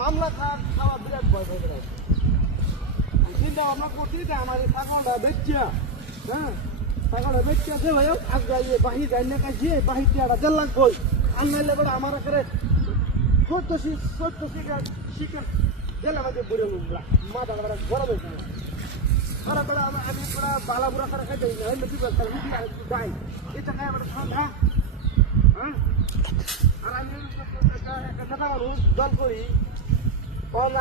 মামলা খাওয়া বিরাট ভয় ভয় চিন্তা ভাবনা করছি যে আমার ছাগলটা বেচিয়া হ্যাঁ ছাগলটা বেচিয়া আছে ভাই আগে বাহি যাই না কাছে বাহি টিয়াটা 1.5 লাখ বই আনলে বেড়া আমার করে 14 শিকার জেলা মাঝে বুড়ে মাথা বেড়া বড় বেশি সারা বেড়া আমি বেড়া বালা বুড়া করে খাই যাই না নদী বেড়া যাই এটা খাই বেড়া ঠান্ডা হ্যাঁ আর আমি একটা মানুষ জল করি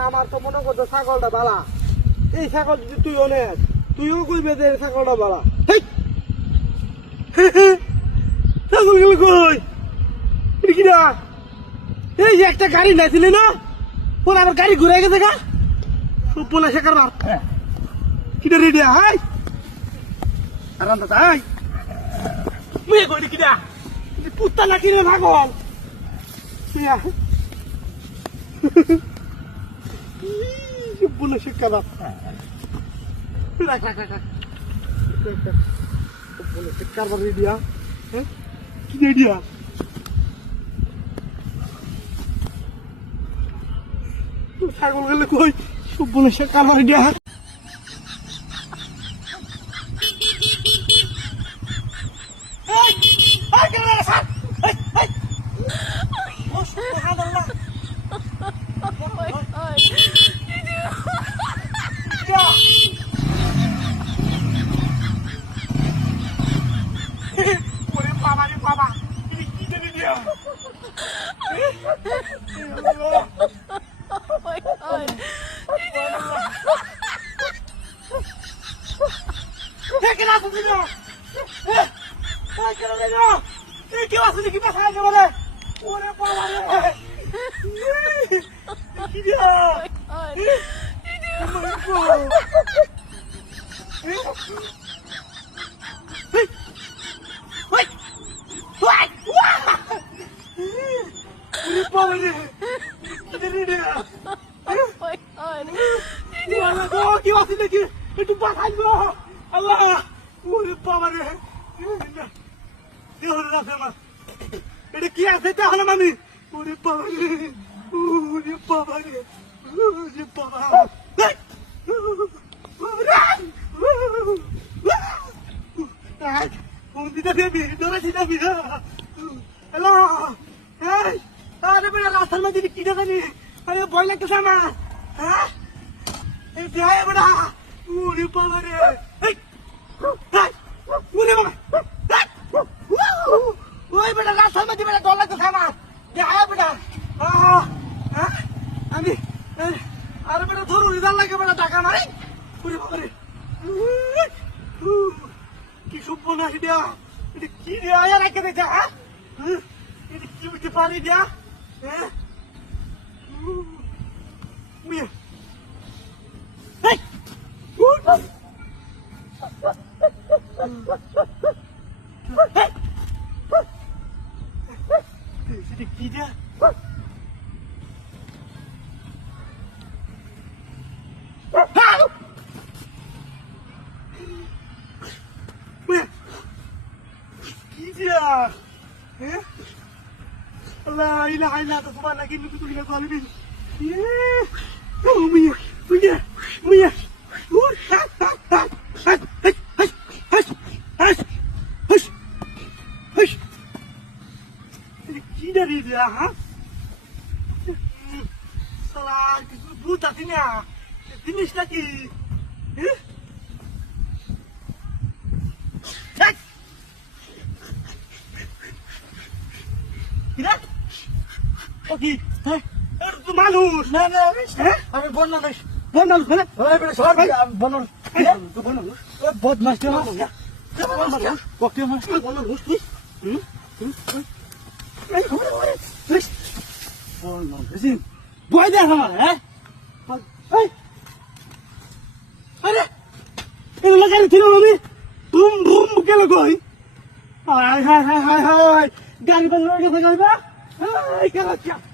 আমার তো মনে করতো ছাগলটা বালা এই ছাগল যদি তুইও নেস তুইও কইবে যে ছাগলটা বালা ছাগল গেল কই কিনা এই যে একটা গাড়ি নাইছিলি না পরে আমার গাড়ি ঘুরে গেছে গা সব বলে সে কারবার কিনা রেডি হাই আর রান্না হাই মুয়ে কই কিনা পুত্তা নাকি রে ছাগল বলে সে কারবার রাখ রাখ রাখ বলে সে কারবার রেডিয়া হ্যাঁ কি রেডিয়া ছাগল গেলে কই সব বলে সে কারবার রেডিয়া এটা কি আছে তাহলে মামি ওরে বাবা রে ওরে বাবা রে ওরে বাবা ফোন দিতে দেবি ধরেছি যাবি হ্যালো আরে বেটা রাস্তার মধ্যে কি দেখানি আরে ভয় লাগতেছে আমার হ্যাঁ এই দেয় বেটা ওরে বাবা রে ওরে বাবা ওই বেটা রাস্তার মধ্যে বেটা ডর লাগতেছে আমার দেখায় বেটা আমি আরে বেটা ধরুন ইদার লাগে বেটা টাকা মারি ওরে বাবা রে কি সভ্য না এটা এটা কি রে আয়া রাখে দেখা হ্যাঁ এটা কি বুঝতে পারি দিয়া হ্যাঁ সেটা কি যা কি যা হ্যাঁ لا إله إلا أنت سبحانك إني كنت من الظالمين مية مية مية কি দাঁড়ি দিয়া হ্যাঁ সালা কিছু বুঝাছি না জিনিসটা কি কি মানুষ না না আমি বল মানুষ বল মানুষ বল বদমাস বয় দেখ আমার হ্যাঁ আরে এগুলো গাড়ি ছিল আমি বুম বুম গেল কই হায় হায় হায় হায় হায় গাড়ি বন্ধ হয়ে গেছে গাড়ি